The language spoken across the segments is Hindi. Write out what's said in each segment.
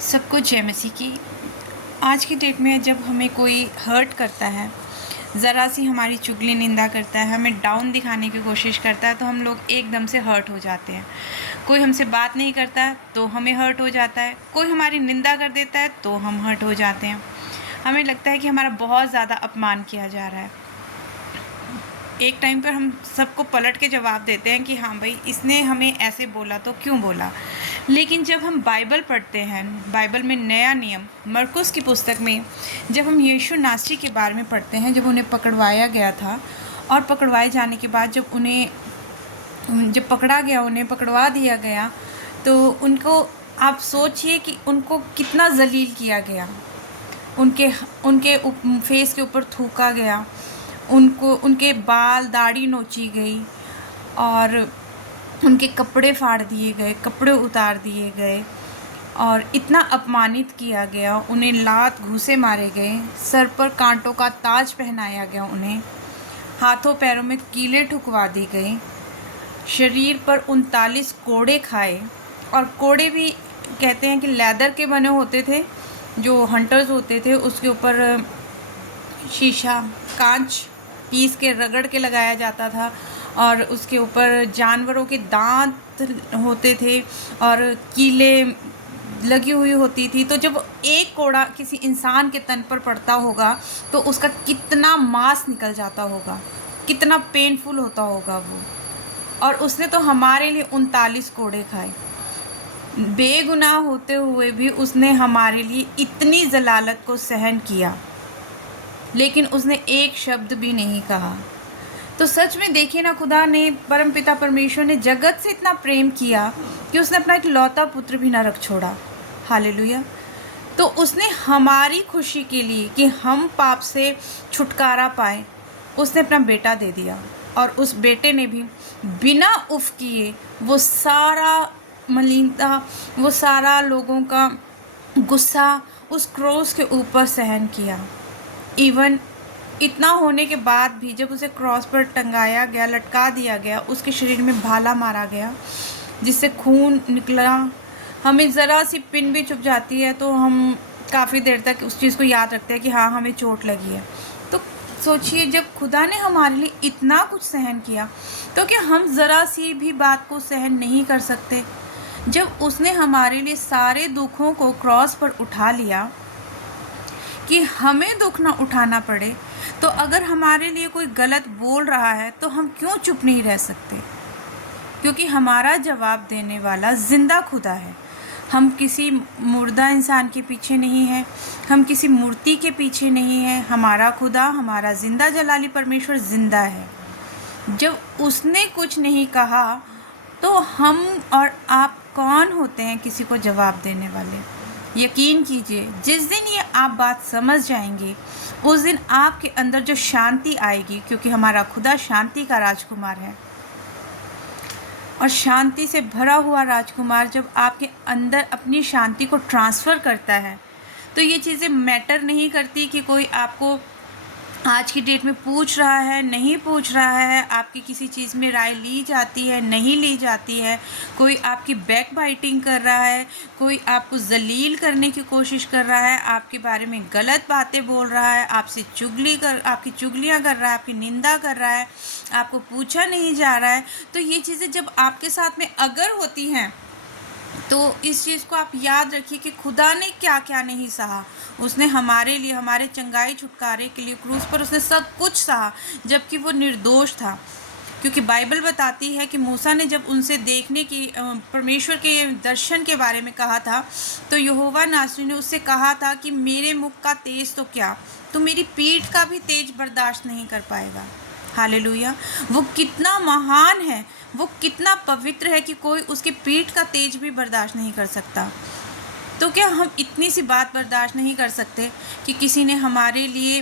सबको जय मसीह की। आज की डेट में जब हमें कोई हर्ट करता है, ज़रा सी हमारी चुगली निंदा करता है, हमें डाउन दिखाने की कोशिश करता है, तो हम लोग एकदम से हर्ट हो जाते हैं। कोई हमसे बात नहीं करता है तो हमें हर्ट हो जाता है, कोई हमारी निंदा कर देता है तो हम हर्ट हो जाते हैं। हमें लगता है कि हमारा बहुत ज़्यादा अपमान किया जा रहा है। एक टाइम पर हम सबको पलट के जवाब देते हैं कि हाँ भाई, इसने हमें ऐसे बोला तो क्यों बोला। लेकिन जब हम बाइबल पढ़ते हैं, बाइबल में नया नियम मरकुस की पुस्तक में जब हम यीशु नासरी के बारे में पढ़ते हैं, जब उन्हें पकड़वाया गया था और पकड़वाए जाने के बाद जब पकड़ा गया, उन्हें पकड़वा दिया गया, तो उनको आप सोचिए कि उनको कितना जलील किया गया। उनके फेस के ऊपर थूका गया, उनके बाल दाढ़ी नोची गई और उनके कपड़े फाड़ दिए गए, कपड़े उतार दिए गए और इतना अपमानित किया गया। उन्हें लात घूंसे मारे गए, सर पर कांटों का ताज पहनाया गया, उन्हें हाथों पैरों में कीलें ठुकवा दी गई, शरीर पर 39 कोड़े खाए। और कोड़े भी कहते हैं कि लेदर के बने होते थे, जो हंटर्स होते थे उसके ऊपर शीशा कांच पीस के रगड़ के लगाया जाता था और उसके ऊपर जानवरों के दांत होते थे और कीलें लगी हुई होती थी। तो जब एक कोड़ा किसी इंसान के तन पर पड़ता होगा तो उसका कितना मांस निकल जाता होगा, कितना पेनफुल होता होगा वो। और उसने तो हमारे लिए 39 कोड़े खाए। बेगुनाह होते हुए भी उसने हमारे लिए इतनी जलालत को सहन किया, लेकिन उसने एक शब्द भी नहीं कहा। तो सच में देखिए ना, खुदा ने, परमपिता परमेश्वर ने जगत से इतना प्रेम किया कि उसने अपना एक लौता पुत्र भी ना रख छोड़ा। हालेलुया। तो उसने हमारी खुशी के लिए कि हम पाप से छुटकारा पाए, उसने अपना बेटा दे दिया। और उस बेटे ने भी बिना उफ किए वो सारा मलिनता, वो सारा लोगों का गुस्सा उस क्रॉस के ऊपर सहन किया। इवन इतना होने के बाद भी जब उसे क्रॉस पर टंगाया गया, लटका दिया गया, उसके शरीर में भाला मारा गया जिससे खून निकला। हमें ज़रा सी पिन भी चुभ जाती है तो हम काफ़ी देर तक उस चीज़ को याद रखते हैं कि हाँ, हमें चोट लगी है। तो सोचिए, जब खुदा ने हमारे लिए इतना कुछ सहन किया तो क्या हम ज़रा सी भी बात को सहन नहीं कर सकते? जब उसने हमारे लिए सारे दुखों को क्रॉस पर उठा लिया कि हमें दुख ना उठाना पड़े, तो अगर हमारे लिए कोई गलत बोल रहा है तो हम क्यों चुप नहीं रह सकते? क्योंकि हमारा जवाब देने वाला जिंदा खुदा है। हम किसी मुर्दा इंसान के पीछे नहीं हैं, हम किसी मूर्ति के पीछे नहीं हैं। हमारा खुदा, हमारा जिंदा जलाली परमेश्वर जिंदा है। जब उसने कुछ नहीं कहा तो हम और आप कौन होते हैं किसी को जवाब देने वाले? यकीन कीजिए, जिस दिन ये आप बात समझ जाएंगे, उस दिन आपके अंदर जो शांति आएगी, क्योंकि हमारा खुदा शांति का राजकुमार है। और शांति से भरा हुआ राजकुमार जब आपके अंदर अपनी शांति को ट्रांसफ़र करता है, तो ये चीज़ें मैटर नहीं करती कि कोई आपको आज की डेट में पूछ रहा है, नहीं पूछ रहा है, आपकी किसी चीज़ में राय ली जाती है, नहीं ली जाती है, कोई आपकी बैक बाइटिंग कर रहा है, कोई आपको जलील करने की कोशिश कर रहा है, आपके बारे में गलत बातें बोल रहा है, आपकी चुगलियाँ कर रहा है, आपकी निंदा कर रहा है, आपको पूछा नहीं जा रहा है। तो ये चीज़ें जब आपके साथ में अगर होती हैं तो इस चीज़ को आप याद रखिए कि खुदा ने क्या क्या नहीं सहा। उसने हमारे लिए, हमारे चंगाई छुटकारे के लिए क्रूस पर उसने सब कुछ सहा, जबकि वो निर्दोष था। क्योंकि बाइबल बताती है कि मूसा ने जब उनसे देखने की, परमेश्वर के दर्शन के बारे में कहा था, तो यहोवा नासरी ने उससे कहा था कि मेरे मुख का तेज तो क्या, तो मेरी पीठ का भी तेज बर्दाश्त नहीं कर पाएगा। हालेलुया। वो कितना महान है, वो कितना पवित्र है कि कोई उसकी पीठ का तेज भी बर्दाश्त नहीं कर सकता। तो क्या हम इतनी सी बात बर्दाश्त नहीं कर सकते कि किसी ने हमारे लिए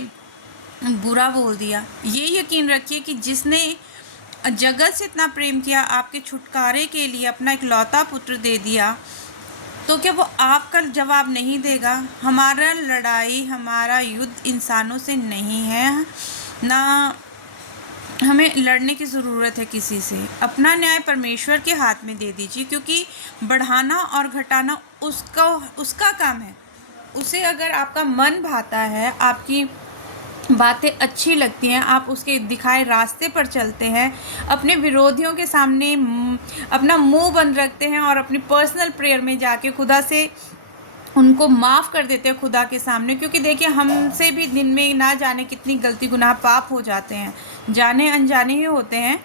बुरा बोल दिया? ये यकीन रखिए कि जिसने जगत से इतना प्रेम किया, आपके छुटकारे के लिए अपना एक लौता पुत्र दे दिया, तो क्या वो आपका जवाब नहीं देगा? हमारा लड़ाई, हमारा युद्ध इंसानों से नहीं है, ना हमें लड़ने की ज़रूरत है किसी से। अपना न्याय परमेश्वर के हाथ में दे दीजिए, क्योंकि बढ़ाना और घटाना उसका काम है। उसे अगर आपका मन भाता है, आपकी बातें अच्छी लगती हैं, आप उसके दिखाए रास्ते पर चलते हैं, अपने विरोधियों के सामने अपना मुंह बंद रखते हैं और अपनी पर्सनल प्रेयर में जाके खुदा से उनको माफ़ कर देते हैं खुदा के सामने। क्योंकि देखिए, हमसे भी दिन में ना जाने कितनी गलती गुनाह पाप हो जाते हैं, जाने अनजाने ही होते हैं,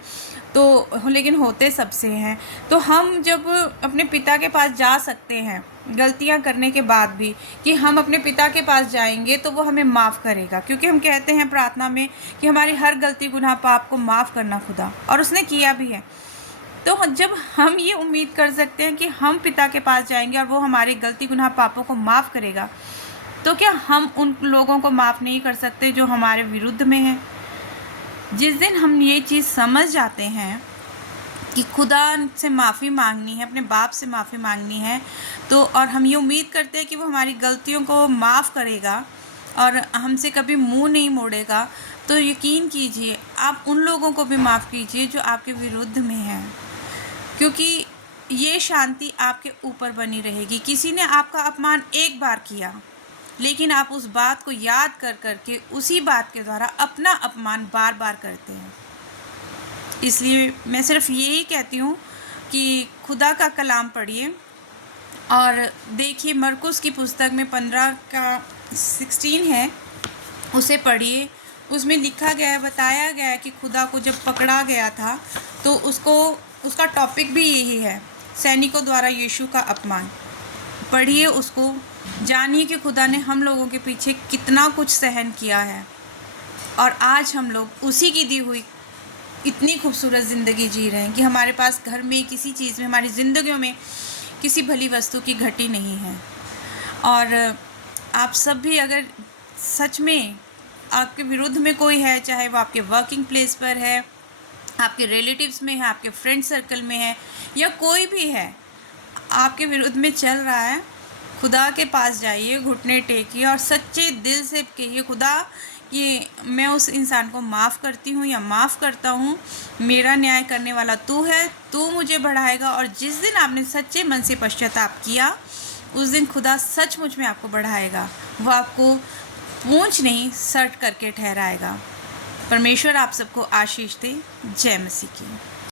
तो लेकिन होते सबसे हैं। तो हम जब अपने पिता के पास जा सकते हैं गलतियां करने के बाद भी, कि हम अपने पिता के पास जाएंगे तो वो हमें माफ़ करेगा, क्योंकि हम कहते हैं प्रार्थना में कि हमारी हर गलती गुनाह पाप को माफ़ करना खुदा, और उसने किया भी है। तो जब हम ये उम्मीद कर सकते हैं कि हम पिता के पास जाएंगे और वो हमारी गलती गुनाह पापों को माफ़ करेगा, तो क्या हम उन लोगों को माफ़ नहीं कर सकते जो हमारे विरुद्ध में हैं? जिस दिन हम ये चीज़ समझ जाते हैं कि खुदा से माफ़ी मांगनी है, अपने बाप से माफ़ी मांगनी है, तो और हम ये उम्मीद करते हैं कि वो हमारी गलतियों को माफ़ करेगा और हमसे कभी मुंह नहीं मोड़ेगा, तो यकीन कीजिए आप उन लोगों को भी माफ़ कीजिए जो आपके विरुद्ध में हैं, क्योंकि ये शांति आपके ऊपर बनी रहेगी। किसी ने आपका अपमान एक बार किया, लेकिन आप उस बात को याद कर करके उसी बात के द्वारा अपना अपमान बार बार करते हैं। इसलिए मैं सिर्फ यही कहती हूँ कि खुदा का कलाम पढ़िए और देखिए, मरकुस की पुस्तक में 15:16 है, उसे पढ़िए। उसमें लिखा गया है, बताया गया है कि खुदा को जब पकड़ा गया था तो उसका टॉपिक भी यही है, सैनिकों द्वारा यीशु का अपमान। पढ़िए उसको, जानिए कि खुदा ने हम लोगों के पीछे कितना कुछ सहन किया है और आज हम लोग उसी की दी हुई इतनी खूबसूरत ज़िंदगी जी रहे हैं कि हमारे पास घर में किसी चीज़ में, हमारी ज़िंदगियों में किसी भली वस्तु की घटी नहीं है। और आप सब भी अगर सच में आपके विरुद्ध में कोई है, चाहे वो आपके वर्किंग प्लेस पर है, आपके रिलेटिव्स में है, आपके फ्रेंड सर्कल में है, या कोई भी है आपके विरुद्ध में चल रहा है, खुदा के पास जाइए, घुटने टेकिए और सच्चे दिल से कहिए, खुदा ये मैं उस इंसान को माफ़ करती हूँ या माफ़ करता हूँ, मेरा न्याय करने वाला तू है, तू मुझे बढ़ाएगा। और जिस दिन आपने सच्चे मन से पश्चाताप किया, उस दिन खुदा सचमुच में आपको बढ़ाएगा, वो आपको पूंछ नहीं सट करके ठहराएगा। परमेश्वर आप सबको आशीष दे। जय मसीह की।